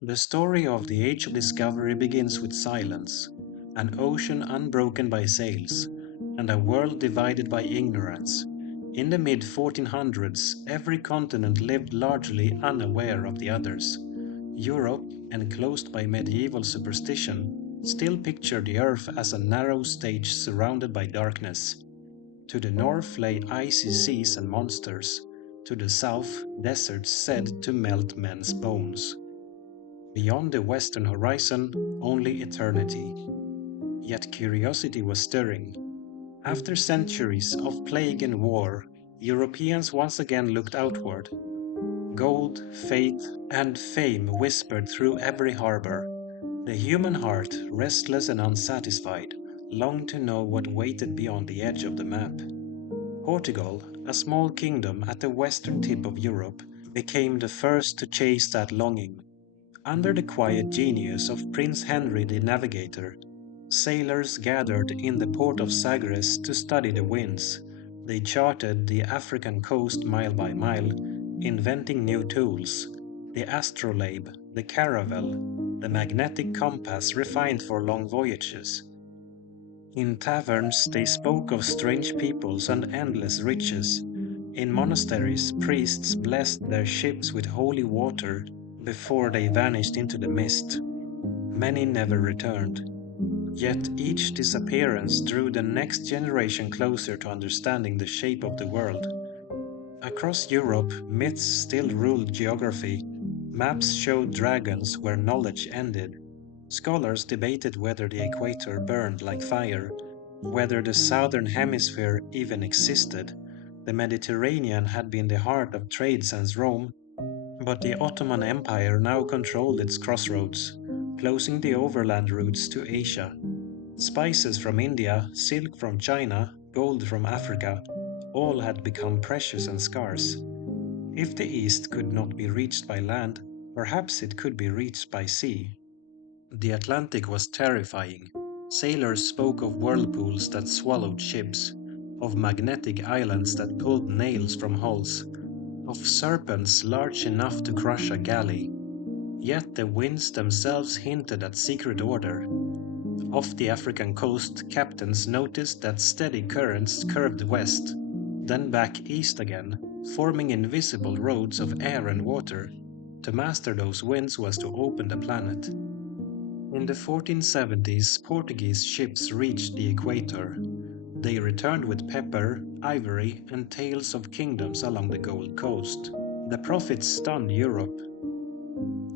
The story of the Age of Discovery begins with silence, an ocean unbroken by sails, and a world divided by ignorance. In the mid 1400s, every continent lived largely unaware of the others. Europe, enclosed by medieval superstition, still pictured the Earth as a narrow stage surrounded by darkness. To the north lay icy seas and monsters. To the south, deserts said to melt men's bones. Beyond the western horizon, only eternity. Yet curiosity was stirring. After centuries of plague and war, Europeans once again looked outward. Gold, faith, and fame whispered through every harbor. The human heart, restless and unsatisfied, longed to know what waited beyond the edge of the map. Portugal, a small kingdom at the western tip of Europe, became the first to chase that longing. Under the quiet genius of Prince Henry the Navigator, sailors gathered in the port of Sagres to study the winds. They charted the African coast mile by mile, inventing new tools: the astrolabe, the caravel, the magnetic compass refined for long voyages. In taverns, they spoke of strange peoples and endless riches. In monasteries, priests blessed their ships with holy water before they vanished into the mist. Many never returned. Yet each disappearance drew the next generation closer to understanding the shape of the world. Across Europe, myths still ruled geography. Maps showed dragons where knowledge ended. Scholars debated whether the equator burned like fire, whether the southern hemisphere even existed. The Mediterranean had been the heart of trade since Rome, but the Ottoman Empire now controlled its crossroads, closing the overland routes to Asia. Spices from India, silk from China, gold from Africa, all had become precious and scarce. If the East could not be reached by land, perhaps it could be reached by sea. The Atlantic was terrifying. Sailors spoke of whirlpools that swallowed ships, of magnetic islands that pulled nails from hulls, of serpents large enough to crush a galley. Yet the winds themselves hinted at secret order. Off the African coast, captains noticed that steady currents curved west, then back east again, forming invisible roads of air and water. To master those winds was to open the planet. In the 1470s, Portuguese ships reached the equator. They returned with pepper, ivory, and tales of kingdoms along the Gold Coast. The profits stunned Europe.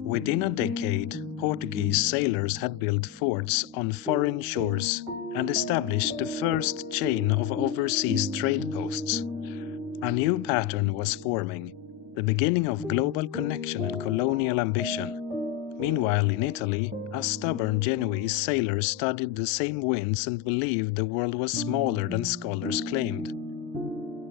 Within a decade, Portuguese sailors had built forts on foreign shores and established the first chain of overseas trade posts. A new pattern was forming, the beginning of global connection and colonial ambition. Meanwhile, in Italy, a stubborn Genoese sailor studied the same winds and believed the world was smaller than scholars claimed.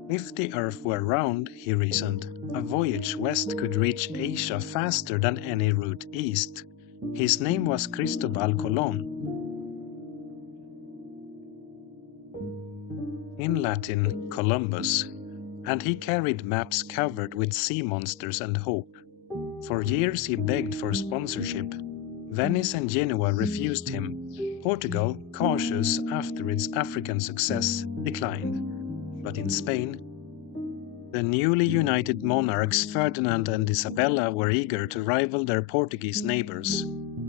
If the Earth were round, he reasoned, a voyage west could reach Asia faster than any route east. His name was Cristobal Colon, in Latin Columbus, and he carried maps covered with sea monsters and hope. For years he begged for sponsorship. Venice and Genoa refused him. Portugal, cautious after its African success, declined. But in Spain, the newly united monarchs Ferdinand and Isabella were eager to rival their Portuguese neighbors.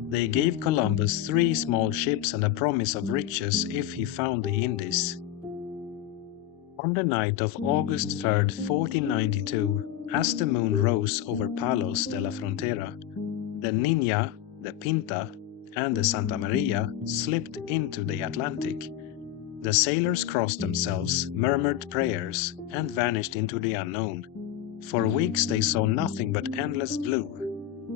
They gave Columbus 3 small ships and a promise of riches if he found the Indies. On the night of August 3rd, 1492, as the moon rose over Palos de la Frontera, the Niña, the Pinta, and the Santa Maria slipped into the Atlantic. The sailors crossed themselves, murmured prayers, and vanished into the unknown. For weeks they saw nothing but endless blue.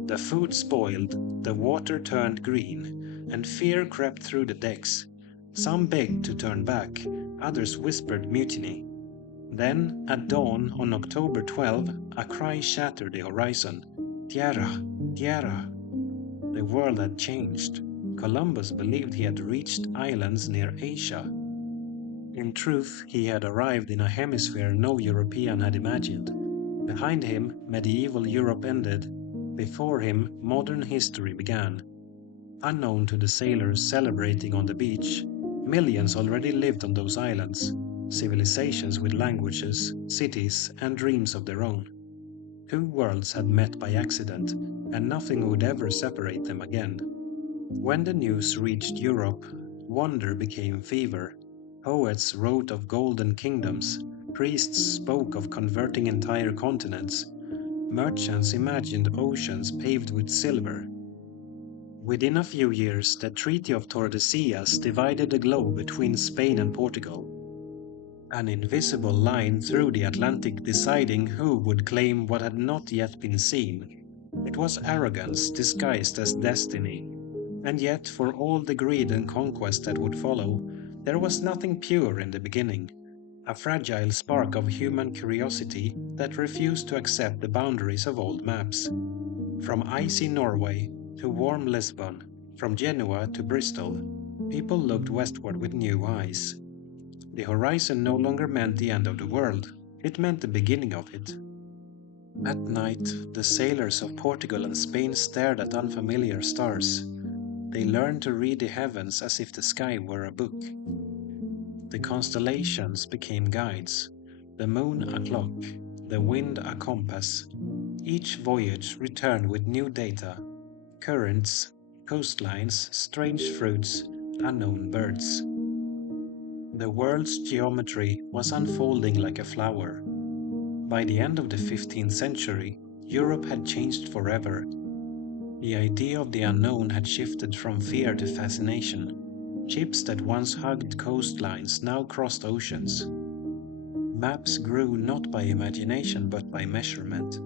The food spoiled, the water turned green, and fear crept through the decks. Some begged to turn back, others whispered mutiny. Then, at dawn on October 12, a cry shattered the horizon. Tierra! Tierra! The world had changed. Columbus believed he had reached islands near Asia. In truth, he had arrived in a hemisphere no European had imagined. Behind him, medieval Europe ended. Before him, modern history began. Unknown to the sailors celebrating on the beach, millions already lived on those islands, civilizations with languages, cities, and dreams of their own. Two worlds had met by accident, and nothing would ever separate them again. When the news reached Europe, wonder became fever. Poets wrote of golden kingdoms, priests spoke of converting entire continents, merchants imagined oceans paved with silver. Within a few years, the Treaty of Tordesillas divided the globe between Spain and Portugal, an invisible line through the Atlantic deciding who would claim what had not yet been seen. It was arrogance disguised as destiny. And yet, for all the greed and conquest that would follow, there was nothing pure in the beginning, a fragile spark of human curiosity that refused to accept the boundaries of old maps. From icy Norway to warm Lisbon, from Genoa to Bristol, people looked westward with new eyes. The horizon no longer meant the end of the world, it meant the beginning of it. At night, the sailors of Portugal and Spain stared at unfamiliar stars. They learned to read the heavens as if the sky were a book. The constellations became guides, the moon a clock, the wind a compass. Each voyage returned with new data, currents, coastlines, strange fruits, unknown birds. The world's geometry was unfolding like a flower. By the end of the 15th century, Europe had changed forever. The idea of the unknown had shifted from fear to fascination. Ships that once hugged coastlines now crossed oceans. Maps grew not by imagination but by measurement.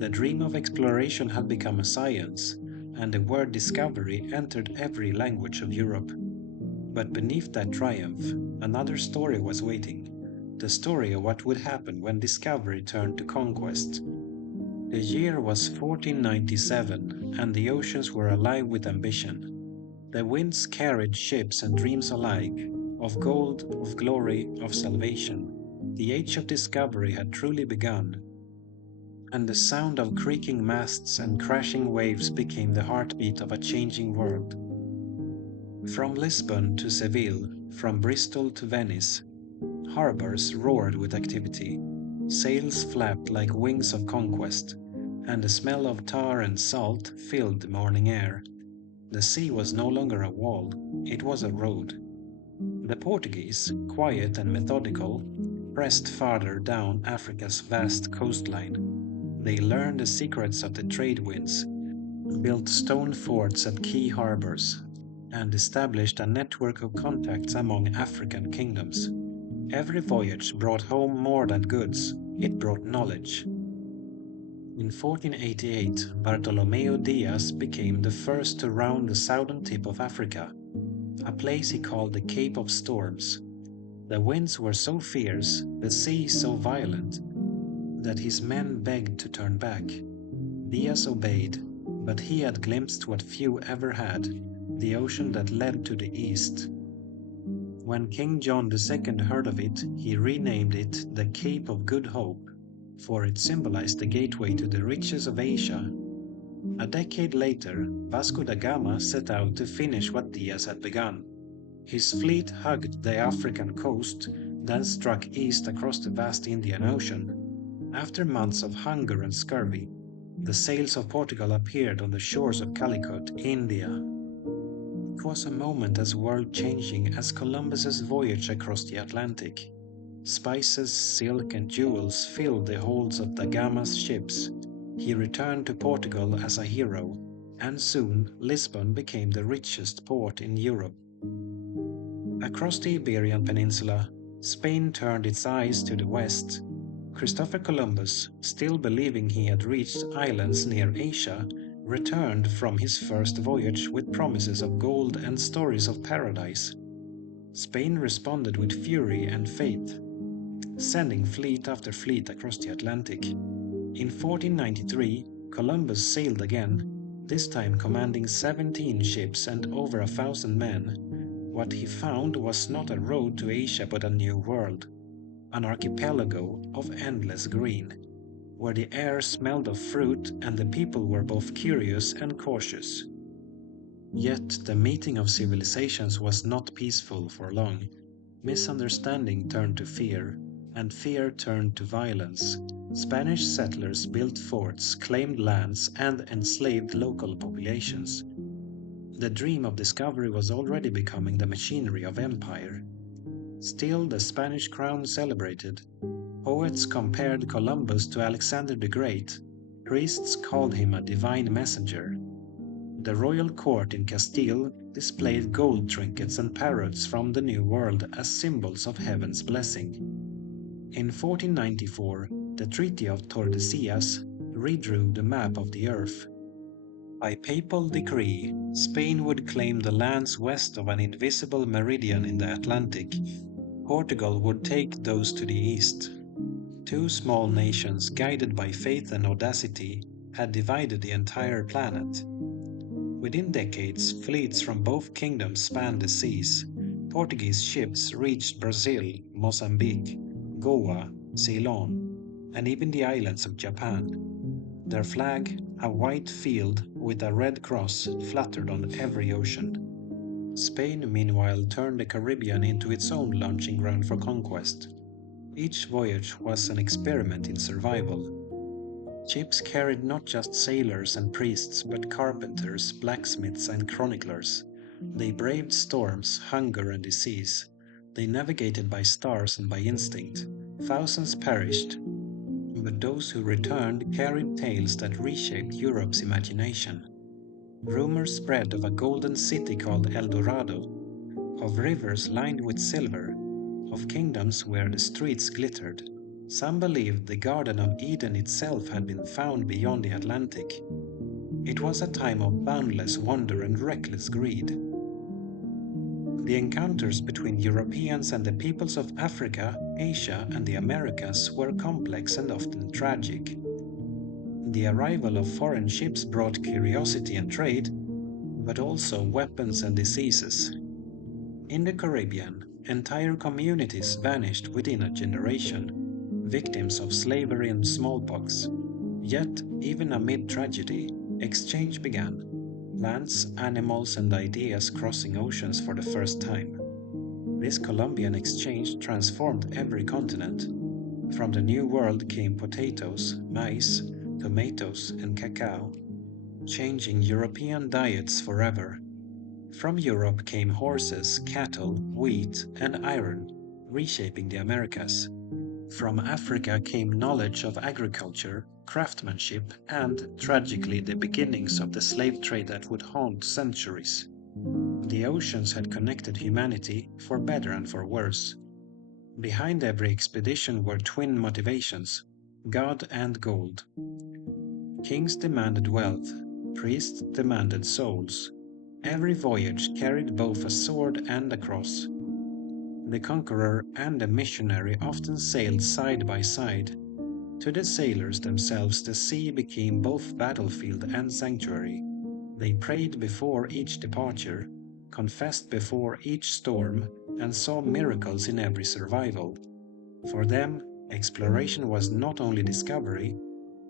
The dream of exploration had become a science, and the word discovery entered every language of Europe. But beneath that triumph, another story was waiting. The story of what would happen when discovery turned to conquest. The year was 1497, and the oceans were alive with ambition. The winds carried ships and dreams alike, of gold, of glory, of salvation. The age of discovery had truly begun, and the sound of creaking masts and crashing waves became the heartbeat of a changing world. From Lisbon to Seville, from Bristol to Venice, harbors roared with activity. Sails flapped like wings of conquest, and the smell of tar and salt filled the morning air. The sea was no longer a wall, it was a road. The Portuguese, quiet and methodical, pressed farther down Africa's vast coastline. They learned the secrets of the trade winds, built stone forts at key harbors, and established a network of contacts among African kingdoms. Every voyage brought home more than goods, it brought knowledge. In 1488, Bartolomeo Diaz became the first to round the southern tip of Africa, a place he called the Cape of Storms. The winds were so fierce, the sea so violent, that his men begged to turn back. Diaz obeyed, but he had glimpsed what few ever had, the ocean that led to the east. When King John II heard of it, he renamed it the Cape of Good Hope, for it symbolized the gateway to the riches of Asia. A decade later, Vasco da Gama set out to finish what Diaz had begun. His fleet hugged the African coast, then struck east across the vast Indian Ocean. After months of hunger and scurvy, the sails of Portugal appeared on the shores of Calicut, India. It was a moment as world-changing as Columbus's voyage across the Atlantic. Spices, silk, and jewels filled the holds of da Gama's ships. He returned to Portugal as a hero, and soon Lisbon became the richest port in Europe. Across the Iberian Peninsula, Spain turned its eyes to the west. Christopher Columbus, still believing he had reached islands near Asia, returned from his first voyage with promises of gold and stories of paradise. Spain responded with fury and faith, sending fleet after fleet across the Atlantic. In 1493, Columbus sailed again, this time commanding 17 ships and over 1,000 men. What he found was not a road to Asia but a new world, an archipelago of endless green. where the air smelled of fruit and the people were both curious and cautious. Yet the meeting of civilizations was not peaceful for long. Misunderstanding turned to fear, and fear turned to violence. Spanish settlers built forts, claimed lands, and enslaved local populations. The dream of discovery was already becoming the machinery of empire. Still, the Spanish crown celebrated. Poets compared Columbus to Alexander the Great. Priests called him a divine messenger. The royal court in Castile displayed gold trinkets and parrots from the New World as symbols of heaven's blessing. In 1494, the Treaty of Tordesillas redrew the map of the earth. By papal decree, Spain would claim the lands west of an invisible meridian in the Atlantic. Portugal would take those to the east. Two small nations, guided by faith and audacity, had divided the entire planet. Within decades, fleets from both kingdoms spanned the seas. Portuguese ships reached Brazil, Mozambique, Goa, Ceylon, and even the islands of Japan. Their flag, a white field with a red cross, fluttered on every ocean. Spain, meanwhile, turned the Caribbean into its own launching ground for conquest. Each voyage was an experiment in survival. Ships carried not just sailors and priests, but carpenters, blacksmiths, and chroniclers. They braved storms, hunger, and disease. They navigated by stars and by instinct. Thousands perished, but those who returned carried tales that reshaped Europe's imagination. Rumors spread of a golden city called El Dorado, of rivers lined with silver, of kingdoms where the streets glittered. Some believed the Garden of Eden itself had been found beyond the Atlantic. It was a time of boundless wonder and reckless greed. The encounters between Europeans and the peoples of Africa, Asia, and the Americas were complex and often tragic. The arrival of foreign ships brought curiosity and trade, but also weapons and diseases. In the Caribbean, entire communities vanished within a generation, victims of slavery and smallpox. Yet, even amid tragedy, exchange began, plants, animals, and ideas crossing oceans for the first time. This Columbian exchange transformed every continent. From the New World came potatoes, maize, tomatoes, and cacao, changing European diets forever. From Europe came horses, cattle, wheat, and iron, reshaping the Americas. From Africa came knowledge of agriculture, craftsmanship, and, tragically, the beginnings of the slave trade that would haunt centuries. The oceans had connected humanity, for better and for worse. Behind every expedition were twin motivations: God and gold. Kings demanded wealth, priests demanded souls. Every voyage carried both a sword and a cross. The conqueror and the missionary often sailed side by side. To the sailors themselves, the sea became both battlefield and sanctuary. They prayed before each departure, confessed before each storm, and saw miracles in every survival. For them, exploration was not only discovery,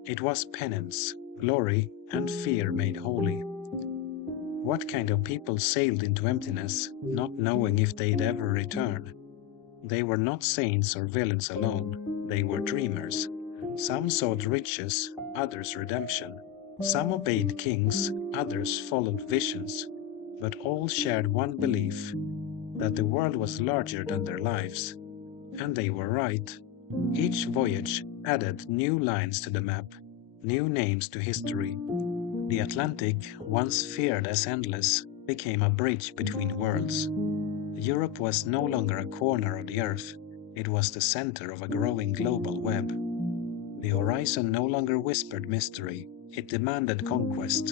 it was penance, glory, and fear made holy. What kind of people sailed into emptiness, not knowing if they'd ever return? They were not saints or villains alone, they were dreamers. Some sought riches, others redemption. Some obeyed kings, others followed visions. But all shared one belief: that the world was larger than their lives. And they were right. Each voyage added new lines to the map, new names to history. The Atlantic, once feared as endless, became a bridge between worlds. Europe was no longer a corner of the earth, it was the center of a growing global web. The horizon no longer whispered mystery, it demanded conquest,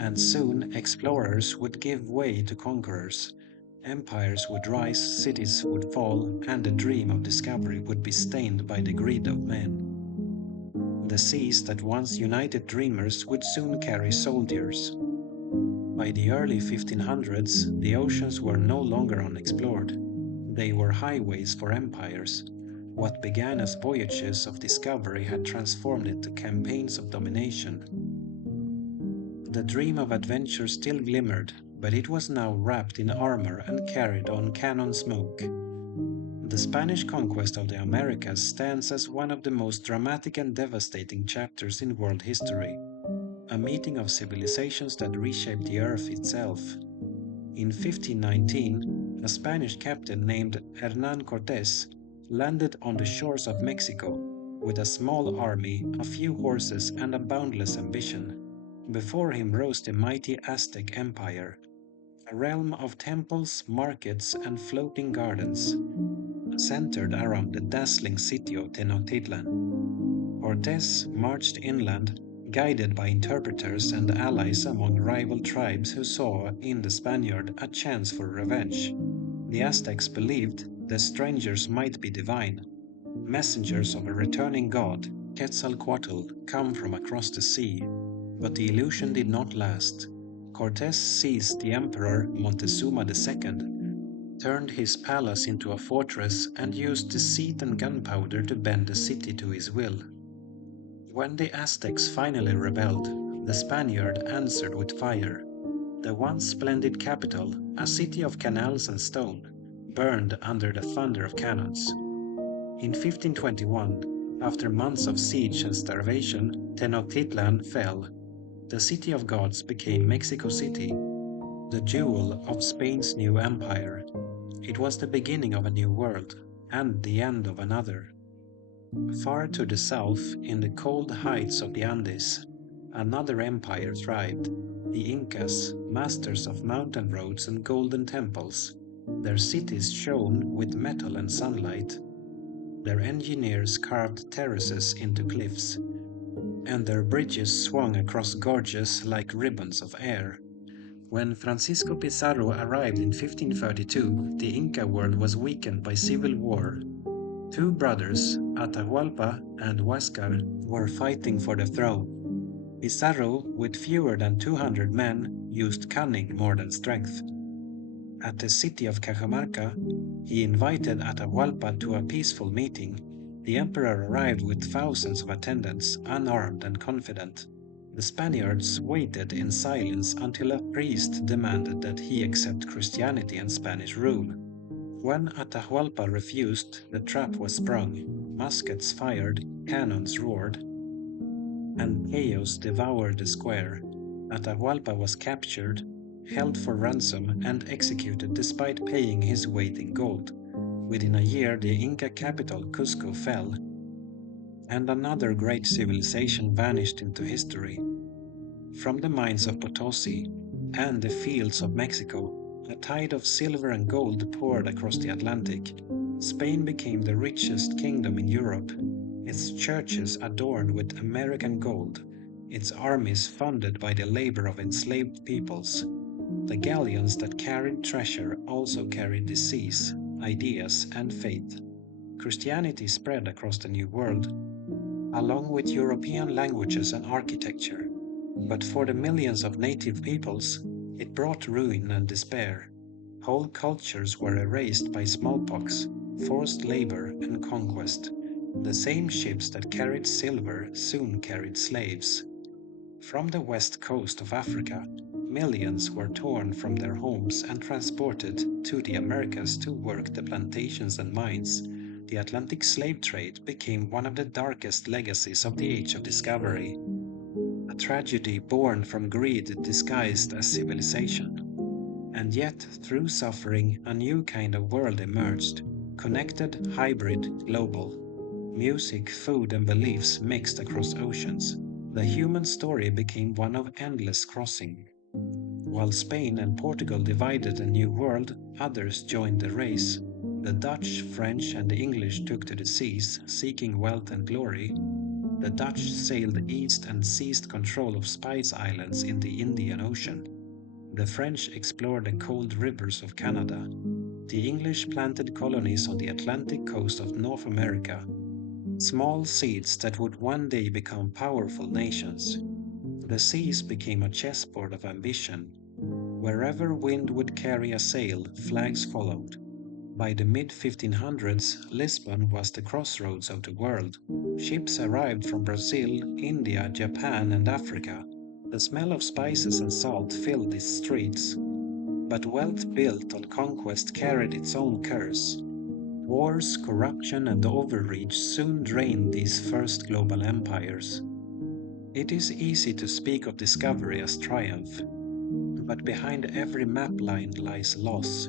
and soon explorers would give way to conquerors. Empires would rise, cities would fall, and the dream of discovery would be stained by the greed of men. The seas that once united dreamers would soon carry soldiers. By the early 1500s, the oceans were no longer unexplored. They were highways for empires. What began as voyages of discovery had transformed into campaigns of domination. The dream of adventure still glimmered, but it was now wrapped in armor and carried on cannon smoke. The Spanish conquest of the Americas stands as one of the most dramatic and devastating chapters in world history, a meeting of civilizations that reshaped the earth itself. In 1519, a Spanish captain named Hernán Cortés landed on the shores of Mexico with a small army, a few horses, and a boundless ambition. Before him rose the mighty Aztec Empire, a realm of temples, markets, and floating gardens, centered around the dazzling city of Tenochtitlan. Cortés marched inland, guided by interpreters and allies among rival tribes who saw in the Spaniard a chance for revenge. The Aztecs believed the strangers might be divine, messengers of a returning god, Quetzalcoatl, come from across the sea. But the illusion did not last. Cortés seized the emperor Montezuma II, turned his palace into a fortress, and used deceit and gunpowder to bend the city to his will. When the Aztecs finally rebelled, the Spaniard answered with fire. The once splendid capital, a city of canals and stone, burned under the thunder of cannons. In 1521, after months of siege and starvation, Tenochtitlan fell. The City of Gods became Mexico City, the jewel of Spain's new empire. It was the beginning of a new world, and the end of another. Far to the south, in the cold heights of the Andes, another empire thrived, the Incas, masters of mountain roads and golden temples. Their cities shone with metal and sunlight. Their engineers carved terraces into cliffs, and their bridges swung across gorges like ribbons of air. When Francisco Pizarro arrived in 1532, the Inca world was weakened by civil war. Two brothers, Atahualpa and Huáscar, were fighting for the throne. Pizarro, with fewer than 200 men, used cunning more than strength. At the city of Cajamarca, he invited Atahualpa to a peaceful meeting. The emperor arrived with thousands of attendants, unarmed and confident. The Spaniards waited in silence until a priest demanded that he accept Christianity and Spanish rule. When Atahualpa refused, the trap was sprung, muskets fired, cannons roared, and chaos devoured the square. Atahualpa was captured, held for ransom, and executed despite paying his weight in gold. Within a year, the Inca capital Cusco fell, and another great civilization vanished into history. From the mines of Potosi and the fields of Mexico, a tide of silver and gold poured across the Atlantic. Spain became the richest kingdom in Europe, its churches adorned with American gold, its armies funded by the labor of enslaved peoples. The galleons that carried treasure also carried disease, ideas, and faith. Christianity spread across the New World, along with European languages and architecture. But for the millions of native peoples, it brought ruin and despair. Whole cultures were erased by smallpox, forced labor, and conquest. The same ships that carried silver soon carried slaves. From the west coast of Africa, millions were torn from their homes and transported to the Americas to work the plantations and mines. The Atlantic slave trade became one of the darkest legacies of the Age of Discovery, a tragedy born from greed disguised as civilization. And yet, through suffering, a new kind of world emerged, connected, hybrid, global. Music, food, and beliefs mixed across oceans. The human story became one of endless crossing. While Spain and Portugal divided a new world, others joined the race. The Dutch, French, and the English took to the seas, seeking wealth and glory. The Dutch sailed east and seized control of Spice Islands in the Indian Ocean. The French explored the cold rivers of Canada. The English planted colonies on the Atlantic coast of North America, small seeds that would one day become powerful nations. The seas became a chessboard of ambition. Wherever wind would carry a sail, flags followed. By the mid-1500s, Lisbon was the crossroads of the world. Ships arrived from Brazil, India, Japan, and Africa. The smell of spices and salt filled its streets. But wealth built on conquest carried its own curse. Wars, corruption, and overreach soon drained these first global empires. It is easy to speak of discovery as triumph, but behind every map line lies loss.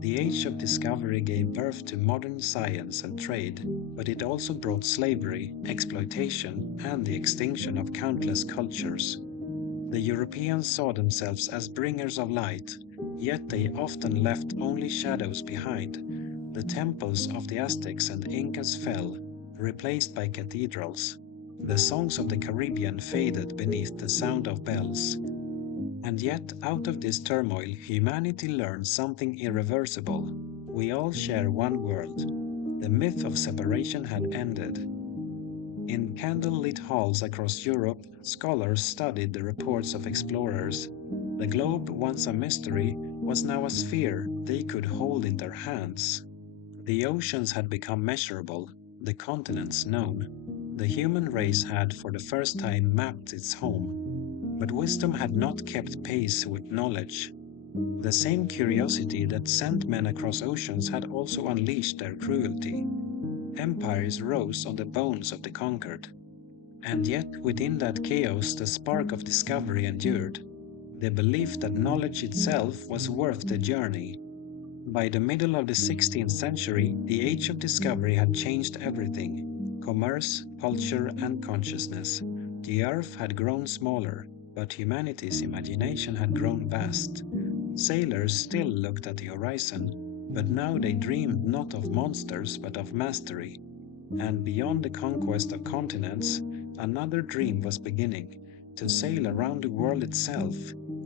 The age of discovery gave birth to modern science and trade, but it also brought slavery, exploitation, and the extinction of countless cultures. The Europeans saw themselves as bringers of light, yet they often left only shadows behind. The temples of the Aztecs and Incas fell, replaced by cathedrals. The songs of the Caribbean faded beneath the sound of bells. And yet, out of this turmoil, humanity learned something irreversible. We all share one world. The myth of separation had ended. In candlelit halls across Europe, scholars studied the reports of explorers. The globe, once a mystery, was now a sphere they could hold in their hands. The oceans had become measurable, the continents known. The human race had for the first time mapped its home. But wisdom had not kept pace with knowledge. The same curiosity that sent men across oceans had also unleashed their cruelty. Empires rose on the bones of the conquered. And yet, within that chaos, the spark of discovery endured. The belief that knowledge itself was worth the journey. By the middle of the 16th century, the age of discovery had changed everything: commerce, culture, and consciousness. The earth had grown smaller, but humanity's imagination had grown vast. Sailors still looked at the horizon, but now they dreamed not of monsters but of mastery. And beyond the conquest of continents, another dream was beginning: to sail around the world itself.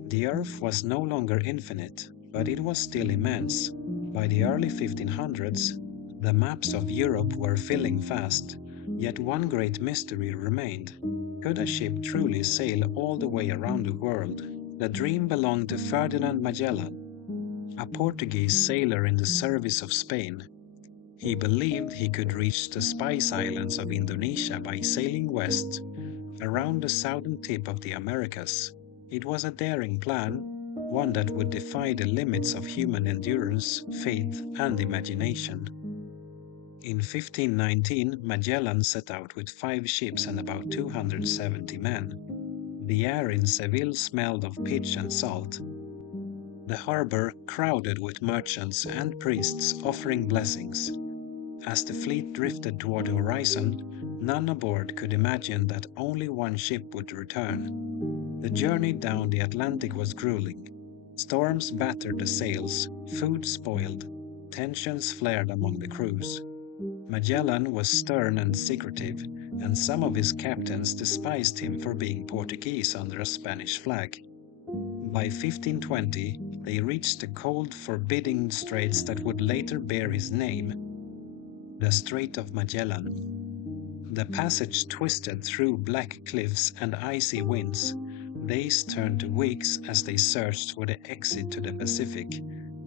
The earth was no longer infinite, but it was still immense. By the early 1500s, the maps of Europe were filling fast, yet one great mystery remained. Could a ship truly sail all the way around the world? The dream belonged to Ferdinand Magellan, a Portuguese sailor in the service of Spain. He believed he could reach the Spice Islands of Indonesia by sailing west, around the southern tip of the Americas. It was a daring plan, one that would defy the limits of human endurance, faith, and imagination. In 1519, Magellan set out with 5 ships and about 270 men. The air in Seville smelled of pitch and salt. The harbor crowded with merchants and priests offering blessings. As the fleet drifted toward the horizon, none aboard could imagine that only one ship would return. The journey down the Atlantic was grueling. Storms battered the sails, food spoiled, tensions flared among the crews. Magellan was stern and secretive, and some of his captains despised him for being Portuguese under a Spanish flag. By 1520, they reached the cold, forbidding straits that would later bear his name, the Strait of Magellan. The passage twisted through black cliffs and icy winds. Days turned to weeks as they searched for the exit to the Pacific.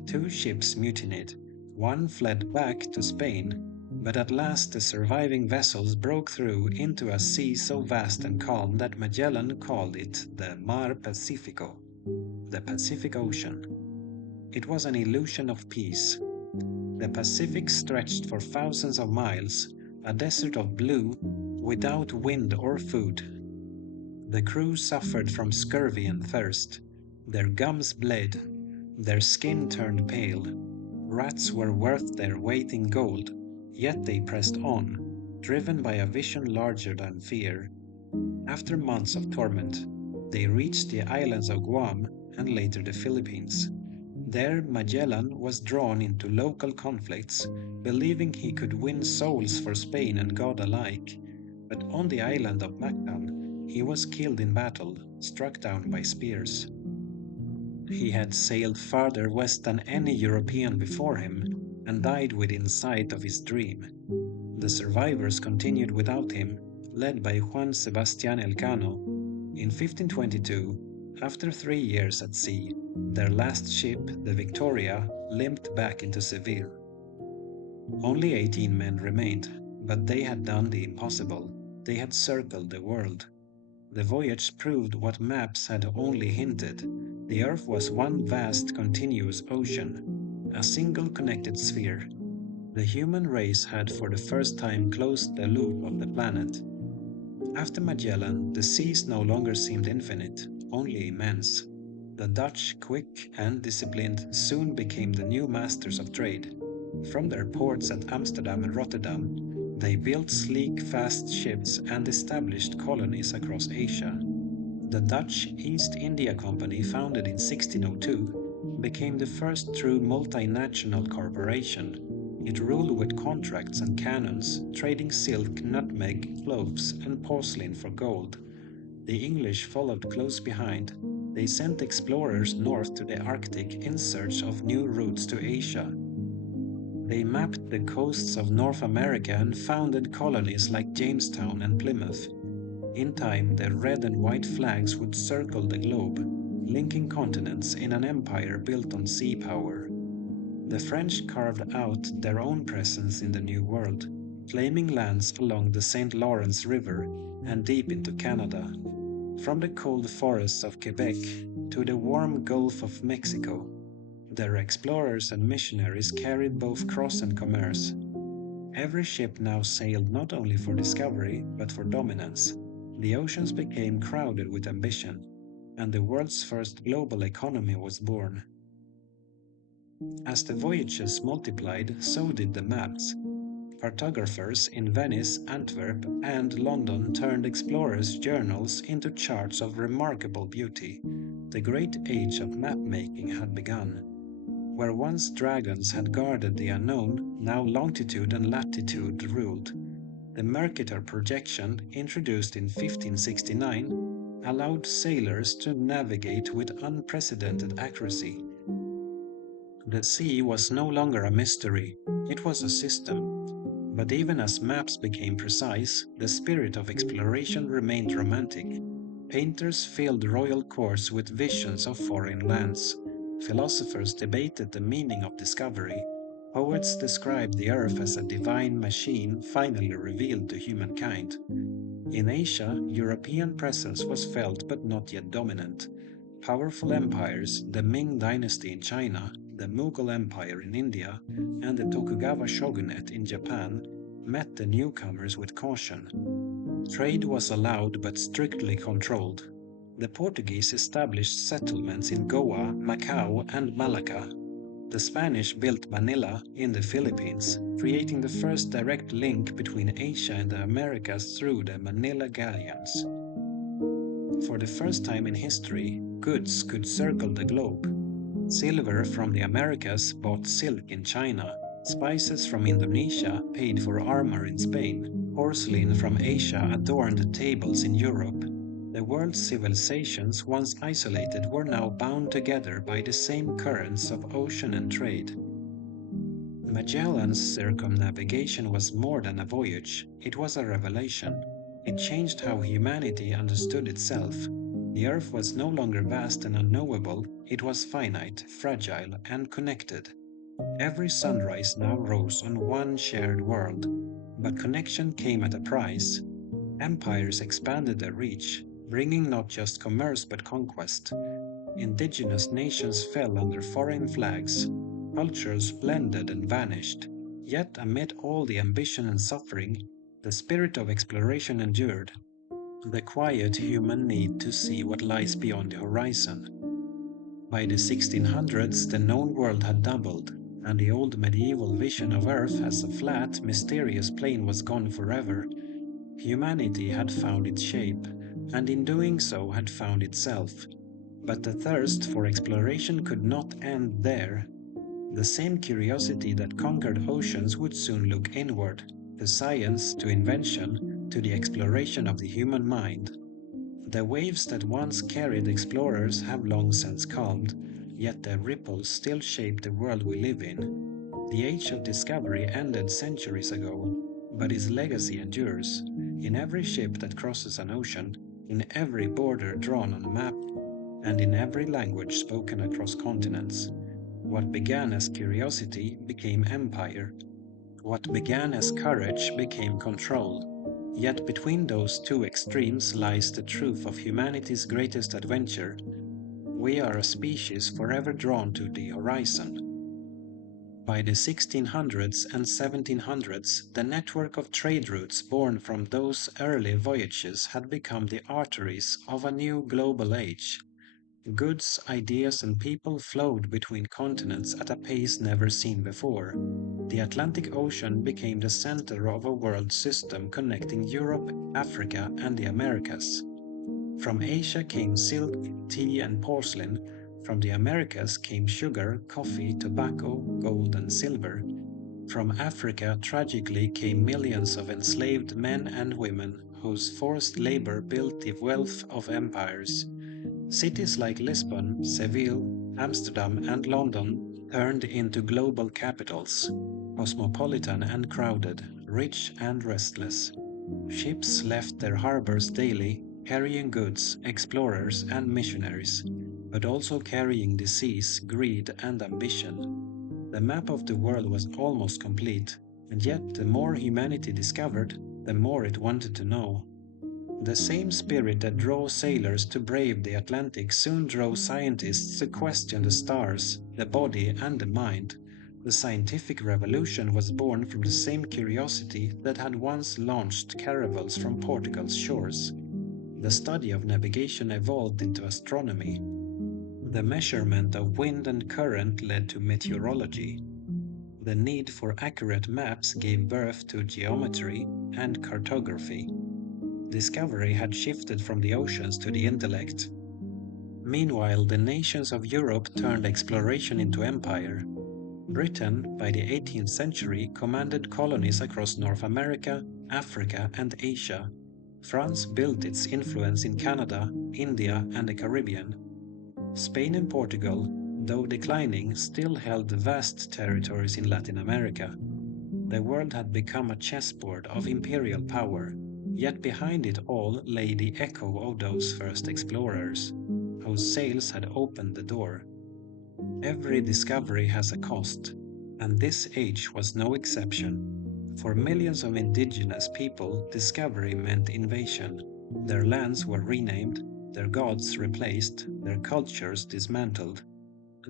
2 ships mutinied. One fled back to Spain, but at last the surviving vessels broke through into a sea so vast and calm that Magellan called it the Mar Pacifico, the Pacific Ocean. It was an illusion of peace. The Pacific stretched for thousands of miles, a desert of blue, without wind or food. The crew suffered from scurvy and thirst. Their gums bled, their skin turned pale. Rats were worth their weight in gold, yet they pressed on, driven by a vision larger than fear. After months of torment, they reached the islands of Guam and later the Philippines. There Magellan was drawn into local conflicts, believing he could win souls for Spain and God alike. But on the island of Mactan, he was killed in battle, struck down by spears. He had sailed farther west than any European before him, and died within sight of his dream. The survivors continued without him, led by Juan Sebastián Elcano. In 1522, after 3 years at sea, their last ship, the Victoria, limped back into Seville. Only 18 men remained, but they had done the impossible. They had circled the world. The voyage proved what maps had only hinted. The Earth was one vast continuous ocean, a single connected sphere. The human race had for the first time closed the loop of the planet. After Magellan, the seas no longer seemed infinite, only immense. The Dutch, quick and disciplined, soon became the new masters of trade. From their ports at Amsterdam and Rotterdam, they built sleek, fast ships and established colonies across Asia. The Dutch East India Company, founded in 1602, became the first true multinational corporation. It ruled with contracts and cannons, trading silk, nutmeg, cloves, and porcelain for gold. The English followed close behind. They sent explorers north to the Arctic in search of new routes to Asia. They mapped the coasts of North America and founded colonies like Jamestown and Plymouth. In time, the red and white flags would circle the globe, linking continents in an empire built on sea power. The French carved out their own presence in the New World, claiming lands along the St. Lawrence River and deep into Canada. From the cold forests of Quebec to the warm Gulf of Mexico, their explorers and missionaries carried both cross and commerce. Every ship now sailed not only for discovery, but for dominance. The oceans became crowded with ambition, and the world's first global economy was born. As the voyages multiplied, so did the maps. Cartographers in Venice, Antwerp, and London turned explorers' journals into charts of remarkable beauty. The great age of map-making had begun. Where once dragons had guarded the unknown, now longitude and latitude ruled. The Mercator projection, introduced in 1569, allowed sailors to navigate with unprecedented accuracy. The sea was no longer a mystery, it was a system. But even as maps became precise, the spirit of exploration remained romantic. Painters filled royal courts with visions of foreign lands. Philosophers debated the meaning of discovery. Poets described the earth as a divine machine finally revealed to humankind. In Asia, European presence was felt but not yet dominant. Powerful empires, the Ming dynasty in China, the Mughal Empire in India, and the Tokugawa shogunate in Japan, met the newcomers with caution. Trade was allowed but strictly controlled. The Portuguese established settlements in Goa, Macau, and Malacca. The Spanish built Manila in the Philippines, creating the first direct link between Asia and the Americas through the Manila galleons. For the first time in history, goods could circle the globe. Silver from the Americas bought silk in China, spices from Indonesia paid for armor in Spain, porcelain from Asia adorned tables in Europe. The world's civilizations, once isolated, were now bound together by the same currents of ocean and trade. Magellan's circumnavigation was more than a voyage, it was a revelation. It changed how humanity understood itself. The earth was no longer vast and unknowable, it was finite, fragile, and connected. Every sunrise now rose on one shared world, but connection came at a price. Empires expanded their reach, bringing not just commerce but conquest. Indigenous nations fell under foreign flags, cultures blended and vanished. Yet amid all the ambition and suffering, the spirit of exploration endured. The quiet human need to see what lies beyond the horizon. By the 1600s, the known world had doubled, and the old medieval vision of Earth as a flat, mysterious plane was gone forever. Humanity had found its shape, and in doing so had found itself. But the thirst for exploration could not end there. The same curiosity that conquered oceans would soon look inward, to science, to invention, to the exploration of the human mind. The waves that once carried explorers have long since calmed, yet their ripples still shape the world we live in. The age of discovery ended centuries ago, but its legacy endures. In every ship that crosses an ocean, in every border drawn on a map, and in every language spoken across continents. What began as curiosity became empire. What began as courage became control. Yet between those two extremes lies the truth of humanity's greatest adventure. We are a species forever drawn to the horizon. By the 1600s and 1700s, the network of trade routes born from those early voyages had become the arteries of a new global age. Goods, ideas, and people flowed between continents at a pace never seen before. The Atlantic Ocean became the center of a world system connecting Europe, Africa, and the Americas. From Asia came silk, tea, and porcelain. From the Americas came sugar, coffee, tobacco, gold, and silver. From Africa, tragically, came millions of enslaved men and women whose forced labor built the wealth of empires. Cities like Lisbon, Seville, Amsterdam, and London turned into global capitals, cosmopolitan and crowded, rich and restless. Ships left their harbors daily, carrying goods, explorers, and missionaries, but also carrying disease, greed, and ambition. The map of the world was almost complete, and yet the more humanity discovered, the more it wanted to know. The same spirit that drove sailors to brave the Atlantic soon drove scientists to question the stars, the body, and the mind. The scientific revolution was born from the same curiosity that had once launched caravels from Portugal's shores. The study of navigation evolved into astronomy. The measurement of wind and current led to meteorology. The need for accurate maps gave birth to geometry and cartography. Discovery had shifted from the oceans to the intellect. Meanwhile, the nations of Europe turned exploration into empire. Britain, by the 18th century, commanded colonies across North America, Africa, and Asia. France built its influence in Canada, India, and the Caribbean. Spain and Portugal, though declining, still held vast territories in Latin America. The world had become a chessboard of imperial power, yet behind it all lay the echo of those first explorers, whose sails had opened the door. Every discovery has a cost, and this age was no exception. For millions of indigenous people, discovery meant invasion. Their lands were renamed, their gods replaced, their cultures dismantled.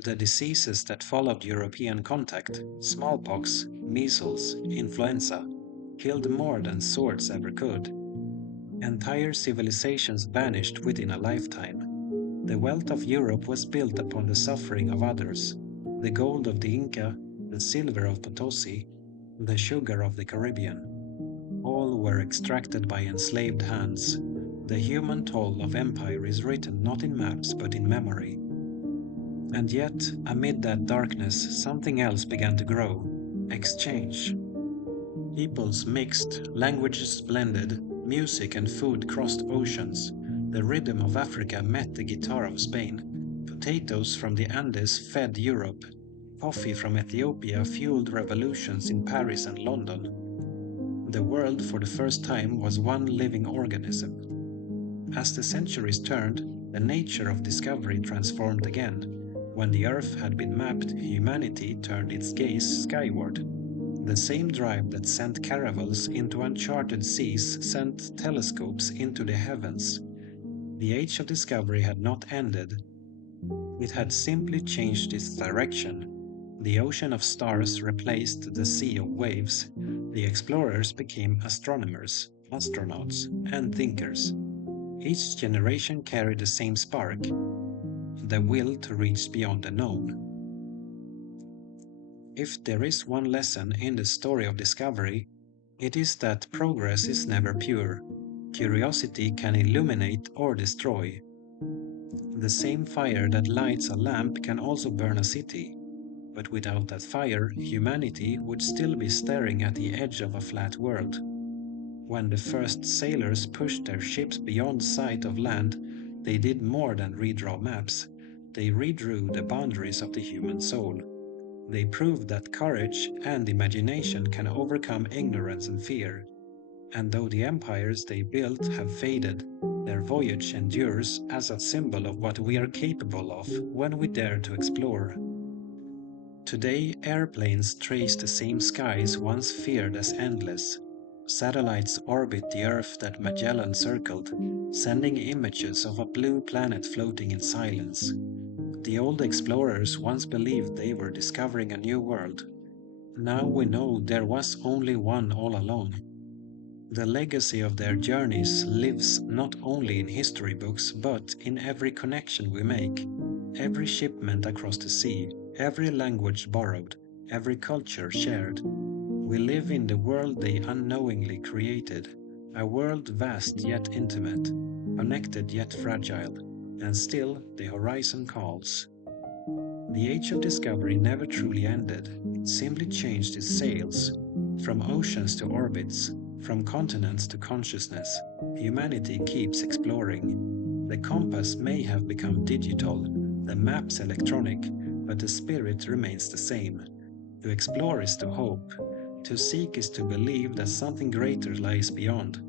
The diseases that followed European contact, smallpox, measles, influenza, killed more than swords ever could. Entire civilizations vanished within a lifetime. The wealth of Europe was built upon the suffering of others. The gold of the Inca, the silver of Potosi, the sugar of the Caribbean. All were extracted by enslaved hands. The human toll of empire is written not in maps but in memory. And yet, amid that darkness, something else began to grow. Exchange. Peoples mixed, languages blended, music and food crossed oceans. The rhythm of Africa met the guitar of Spain. Potatoes from the Andes fed Europe. Coffee from Ethiopia fueled revolutions in Paris and London. The world, for the first time, was one living organism. As the centuries turned, the nature of discovery transformed again. When the Earth had been mapped, humanity turned its gaze skyward. The same drive that sent caravels into uncharted seas sent telescopes into the heavens. The age of discovery had not ended. It had simply changed its direction. The ocean of stars replaced the sea of waves. The explorers became astronomers, astronauts, and thinkers. Each generation carried the same spark, the will to reach beyond the known. If there is one lesson in the story of discovery, it is that progress is never pure. Curiosity can illuminate or destroy. The same fire that lights a lamp can also burn a city, but without that fire, humanity would still be staring at the edge of a flat world. When the first sailors pushed their ships beyond sight of land, they did more than redraw maps. They redrew the boundaries of the human soul. They proved that courage and imagination can overcome ignorance and fear. And though the empires they built have faded, their voyage endures as a symbol of what we are capable of when we dare to explore. Today, airplanes trace the same skies once feared as endless. Satellites orbit the Earth that Magellan circled, sending images of a blue planet floating in silence. The old explorers once believed they were discovering a new world. Now we know there was only one all along. The legacy of their journeys lives not only in history books but in every connection we make, every shipment across the sea, every language borrowed, every culture shared. We live in the world they unknowingly created, a world vast yet intimate, connected yet fragile, and still the horizon calls. The age of discovery never truly ended, it simply changed its sails. From oceans to orbits, from continents to consciousness, humanity keeps exploring. The compass may have become digital, the maps electronic, but the spirit remains the same. To explore is to hope, to seek is to believe that something greater lies beyond.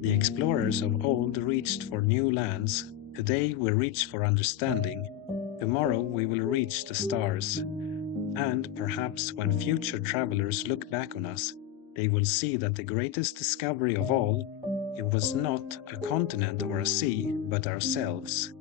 The explorers of old reached for new lands, today we reach for understanding. Tomorrow we will reach the stars, and perhaps when future travelers look back on us, they will see that the greatest discovery of all, it was not a continent or a sea, but ourselves.